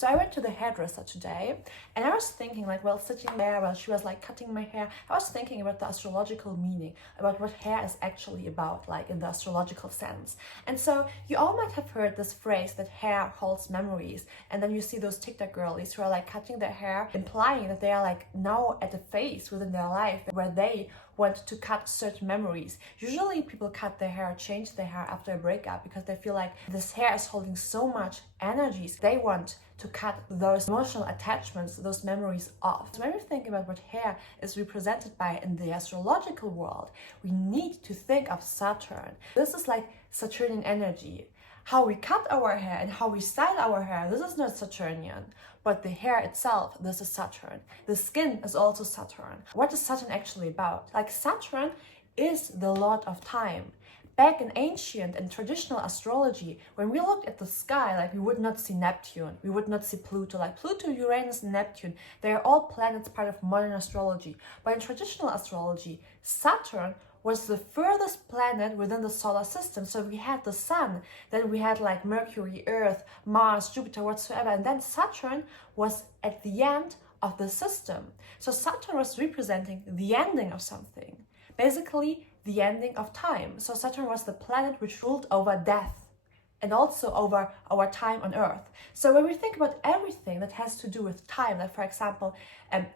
So I went to the hairdresser today and I was thinking like while sitting there while she was like cutting my hair, I was thinking about the astrological meaning, about what hair is actually about, like in the astrological sense. And so you all might have heard this phrase that hair holds memories, and then you see those TikTok girlies who are like cutting their hair, implying that they are like now at a phase within their life where they want to cut certain memories. Usually people cut their hair, change their hair after a breakup because they feel like this hair is holding so much energies. They want to cut those emotional attachments, those memories off. So when we think about what hair is represented by in the astrological world, we need to think of Saturn. This is like Saturnian energy. How we cut our hair and how we style our hair, this is not Saturnian, but the hair itself, this is Saturn. The skin is also Saturn. What is Saturn actually about? Like Saturn is the lord of time. Back in ancient and traditional astrology, when we looked at the sky, like we would not see Neptune, we would not see Pluto. Like Pluto, Uranus, and Neptune, they are all planets part of modern astrology. But in traditional astrology, Saturn was the furthest planet within the solar system. So we had the sun, then we had like Mercury, Earth, Mars, Jupiter, whatsoever, and then Saturn was at the end of the system. So Saturn was representing the ending of something, basically the ending of time. So Saturn was the planet which ruled over death and also over our time on Earth. So when we think about everything that has to do with time, like for example,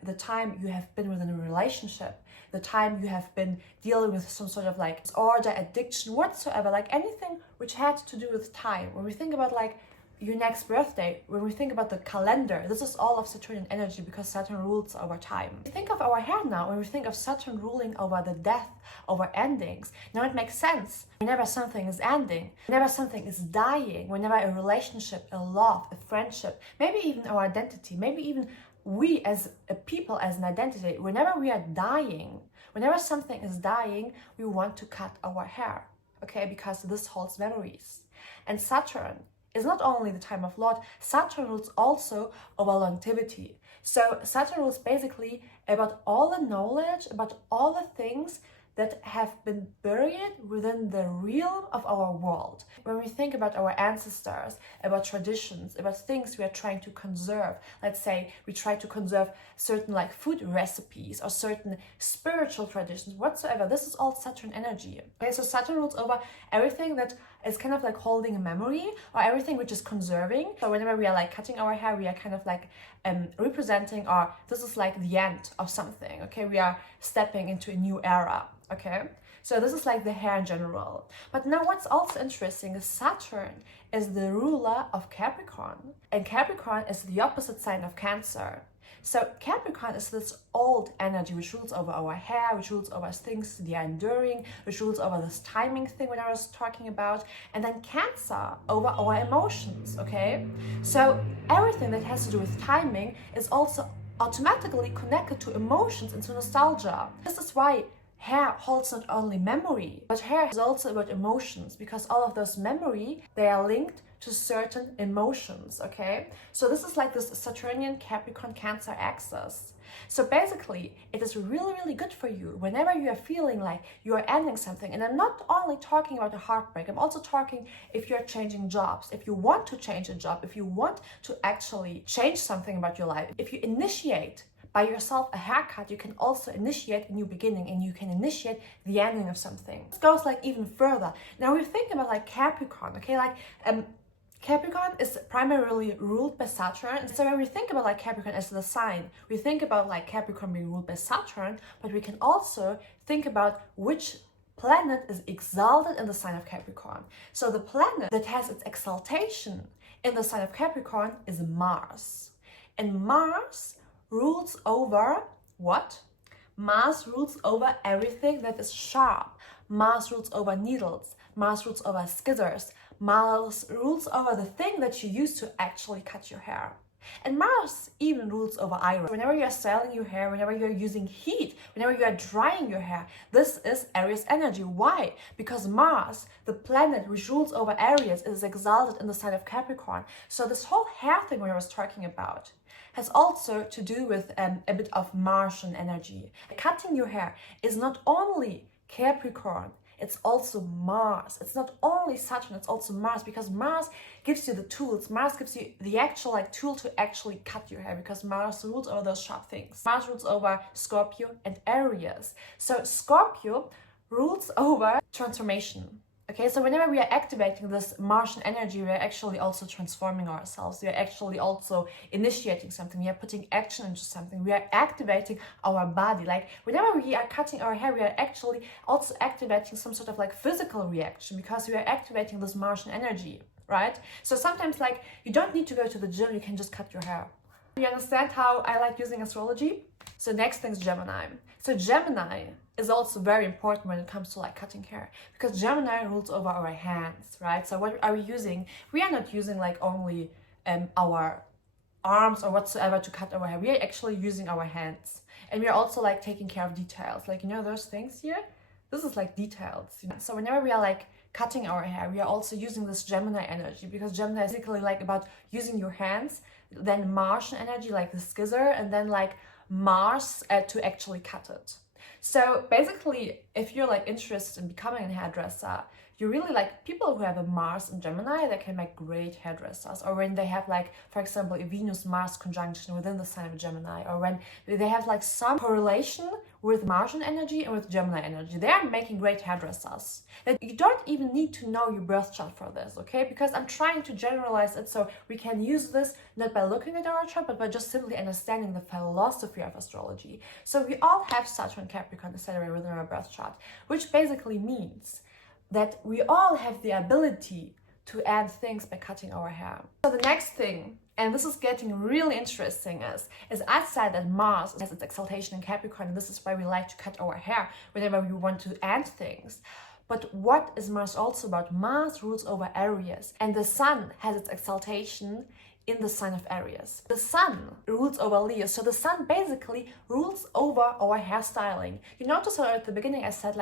the time you have been within a relationship, the time you have been dealing with some sort of like disorder, addiction, whatsoever, like anything which had to do with time. When we think about like your next birthday, when we think about the calendar, this is all of Saturnian energy because Saturn rules over time. We think of our hair now, when we think of Saturn ruling over the death, over endings. Now it makes sense. Whenever something is ending, whenever something is dying, whenever a relationship, a love, a friendship, maybe even our identity, maybe even we as a people, as an identity, whenever we are dying, whenever something is dying, we want to cut our hair, okay? Because this holds memories. And Saturn is not only the time of Lord, Saturn rules also over longevity. So Saturn rules basically about all the knowledge, about all the things that have been buried within the realm of our world. When we think about our ancestors, about traditions, about things we are trying to conserve, let's say we try to conserve certain like food recipes or certain spiritual traditions, whatsoever, this is all Saturn energy. Okay, so Saturn rules over everything that is kind of like holding a memory or everything which is conserving. So whenever we are like cutting our hair, we are kind of like representing, or this is like the end of something, okay? We are stepping into a new era. Okay, so this is like the hair in general. But now what's also interesting is Saturn is the ruler of Capricorn, and Capricorn is the opposite sign of Cancer. So Capricorn is this old energy which rules over our hair, which rules over things they are enduring, which rules over this timing thing when I was talking about, and then Cancer over our emotions, okay? So everything that has to do with timing is also automatically connected to emotions and to nostalgia. This is why hair holds not only memory, but hair is also about emotions, because all of those memory, they are linked to certain emotions, okay? So this is like this Saturnian Capricorn Cancer axis. So basically, it is really, really good for you whenever you are feeling like you are ending something. And I'm not only talking about a heartbreak, I'm also talking if you're changing jobs, if you want to change a job, if you want to actually change something about your life, if you initiate by yourself a haircut, you can also initiate a new beginning and you can initiate the ending of something. This goes like even further. Now we think about like Capricorn, okay? Like Capricorn is primarily ruled by Saturn. And so when we think about like Capricorn as the sign, we think about like Capricorn being ruled by Saturn, but we can also think about which planet is exalted in the sign of Capricorn. So the planet that has its exaltation in the sign of Capricorn is Mars. And Mars rules over what? Mars rules over everything that is sharp. Mars rules over needles. Mars rules over scissors. Mars rules over the thing that you use to actually cut your hair. And Mars even rules over iron. Whenever you are styling your hair, whenever you are using heat, whenever you are drying your hair, this is Aries energy. Why? Because Mars, the planet which rules over Aries, is exalted in the sign of Capricorn. So this whole hair thing we was talking about has also to do with a bit of Martian energy. Cutting your hair is not only Capricorn, it's also Mars. It's not only Saturn, it's also Mars, because Mars gives you the tools. Mars gives you the actual tool to actually cut your hair, because Mars rules over those sharp things. Mars rules over Scorpio and Aries. So Scorpio rules over transformation. Okay, so whenever we are activating this Martian energy, we are actually also transforming ourselves. We are actually also initiating something. We are putting action into something. We are activating our body. Like whenever we are cutting our hair, we are actually also activating some sort of physical reaction, because we are activating this Martian energy, right? So sometimes you don't need to go to the gym, you can just cut your hair. You understand how I like using astrology? So next thing is Gemini. So Gemini is also very important when it comes to cutting hair, because Gemini rules over our hands, right? So what are we using? We are not using only our arms or whatsoever to cut our hair. We are actually using our hands, and we are also taking care of details. Those things here, this is details. So whenever we are cutting our hair, we are also using this Gemini energy, because Gemini is basically about using your hands, then Martian energy the scissor, and then Mars to actually cut it. So basically, if you're interested in becoming a hairdresser, you really people who have a Mars in Gemini, they can make great hairdressers. Or when they have for example, a Venus-Mars conjunction within the sign of Gemini, or when they have some correlation with Martian energy and with Gemini energy, they are making great hairdressers. That you don't even need to know your birth chart for this, okay? Because I'm trying to generalize it so we can use this not by looking at our chart, but by just simply understanding the philosophy of astrology. So we all have Saturn, Capricorn, etc. within our birth chart, which basically means that we all have the ability to add things by cutting our hair. So the next thing, and this is getting really interesting, is I said that Mars has its exaltation in Capricorn, and this is why we like to cut our hair whenever we want to add things. But what is Mars also about? Mars rules over Aries, and the Sun has its exaltation in the sign of Aries. The Sun rules over Leo, so the Sun basically rules over our hairstyling. You notice how at the beginning I said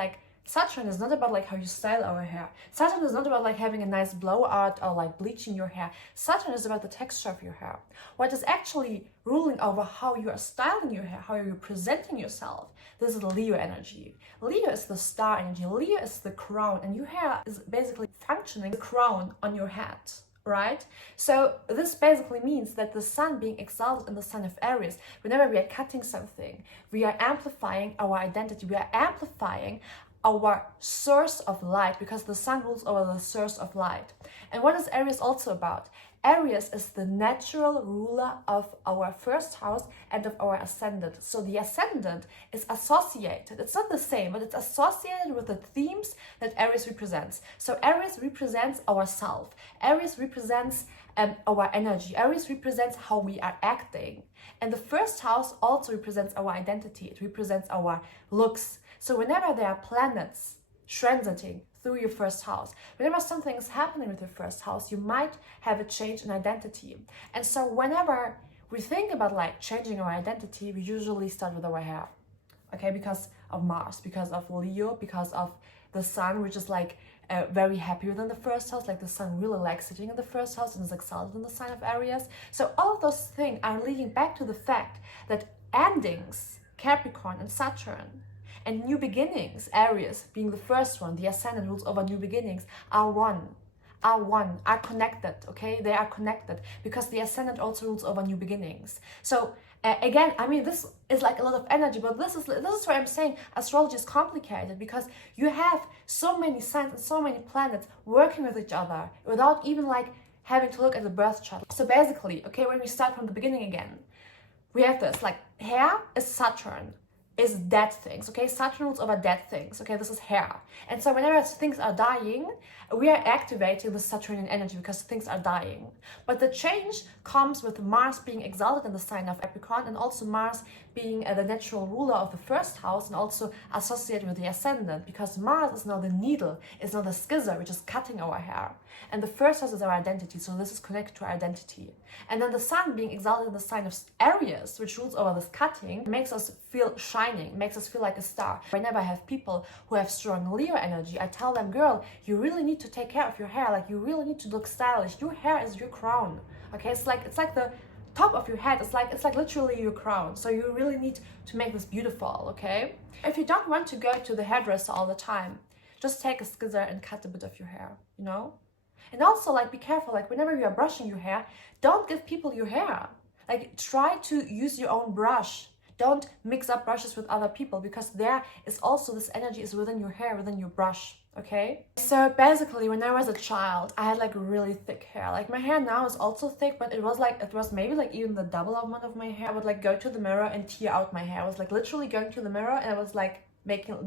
Saturn is not about how you style our hair. Saturn is not about having a nice blowout or bleaching your hair. Saturn is about the texture of your hair. What is actually ruling over how you are styling your hair, how you're presenting yourself, this is Leo energy. Leo is the star energy. Leo is the crown, and your hair is basically functioning the crown on your head, right? So this basically means that the Sun being exalted in the sign of Aries, whenever we are cutting something, we are amplifying our identity. We are amplifying our source of light, because the Sun rules over the source of light. And what is Aries also about? Aries is the natural ruler of our first house and of our ascendant. So the ascendant is associated, it's not the same, but it's associated with the themes that Aries represents. So Aries represents ourself. Aries represents our energy. Aries represents how we are acting. And the first house also represents our identity. It represents our looks. So whenever there are planets transiting through your first house, whenever something is happening with your first house, you might have a change in identity. And so whenever we think about changing our identity, we usually start with our hair, okay? Because of Mars, because of Leo, because of the Sun, which is very happy within the first house. The Sun really likes sitting in the first house and is exalted in the sign of Aries. So all of those things are leading back to the fact that endings, Capricorn and Saturn, and new beginnings, Aries being the first one, the ascendant rules over new beginnings, are connected, okay? They are connected, because the ascendant also rules over new beginnings. So again, I mean, this is a lot of energy, but this is why I'm saying astrology is complicated, because you have so many signs and so many planets working with each other without even having to look at the birth chart. So basically, okay, when we start from the beginning again, we have this, hair is Saturn, is dead things, okay? Saturn rules over dead things, okay? This is hair. And so whenever things are dying, we are activating the Saturnian energy, because things are dying. But the change comes with Mars being exalted in the sign of Capricorn, and also Mars being the natural ruler of the first house, and also associated with the ascendant, because Mars is now the needle, is now the scissor, which is cutting our hair. And the first house is our identity, so this is connected to our identity. And then the Sun being exalted in the sign of Aries, which rules over this cutting, makes us feel shining, makes us feel like a star. Whenever I have people who have strong Leo energy, I tell them, girl, you really need to take care of your hair. You really need to look stylish. Your hair is your crown, okay? It's like the top of your head. It's like literally your crown. So you really need to make this beautiful, okay? If you don't want to go to the hairdresser all the time, just take a scissor and cut a bit of your hair, you know? And also, like, be careful, like, whenever you are brushing your hair, don't give people your hair. Like, try to use your own brush. Don't mix up brushes with other people, because there is also, this energy is within your hair, within your brush, okay? So basically, when I was a child, I had like really thick hair. Like, my hair now is also thick, but it was maybe like even the double amount of my hair. I would like go to the mirror and tear out my hair. I was like literally going to the mirror and I was like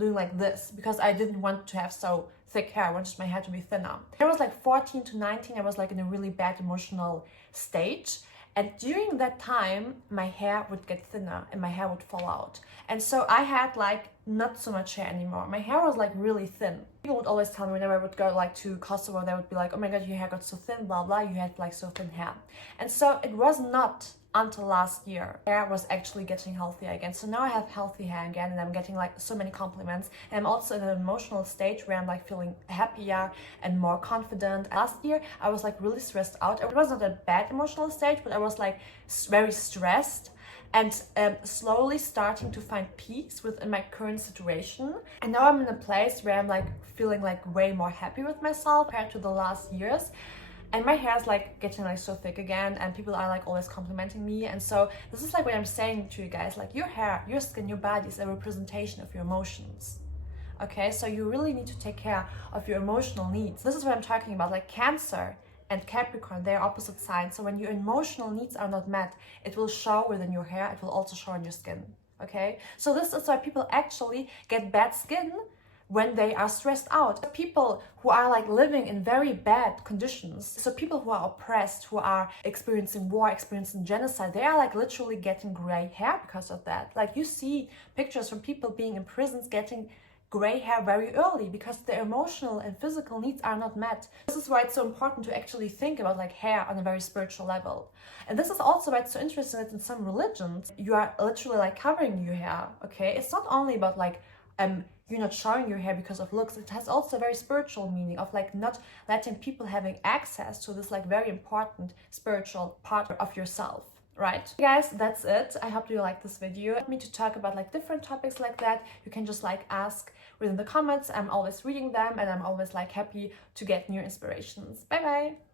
doing like this, because I didn't want to have so thick hair. I wanted my hair to be thinner. I was like 14 to 19. I was like in a really bad emotional stage. And during that time, my hair would get thinner and my hair would fall out. And so I had like not so much hair anymore. My hair was like really thin. People would always tell me whenever I would go like to Kosovo, they would be like, oh my God, your hair got so thin, blah, blah. You had like so thin hair. And so it was not until last year hair was actually getting healthy again. So now I have healthy hair again, and I'm getting like so many compliments. And I'm also in an emotional stage where I'm like feeling happier and more confident. Last year I was like really stressed out. It wasn't a bad emotional stage, but I was like very stressed and slowly starting to find peace within my current situation. And now I'm in a place where I'm like feeling like way more happy with myself compared to the last years. And my hair is like getting like so thick again, and people are like always complimenting me. And so this is like what I'm saying to you guys, like your hair, your skin, your body is a representation of your emotions. Okay, so you really need to take care of your emotional needs. This is what I'm talking about. Like Cancer and Capricorn, they are opposite signs. So when your emotional needs are not met, it will show within your hair, it will also show on your skin. Okay, so this is why people actually get bad skin when they are stressed out. People who are like living in very bad conditions, so people who are oppressed, who are experiencing war, experiencing genocide, they are like literally getting gray hair because of that. Like, you see pictures from people being in prisons getting gray hair very early because their emotional and physical needs are not met. This is why it's so important to actually think about like hair on a very spiritual level. And this is also why it's so interesting that in some religions you are literally like covering your hair. Okay, it's not only about like you're not showing your hair because of looks. It has also a very spiritual meaning of like not letting people having access to this like very important spiritual part of yourself, right? Guys, that's it. I hope you like this video. Want me to talk about like different topics like that, you can just like ask within the comments. I'm always reading them, and I'm always like happy to get new inspirations. Bye bye.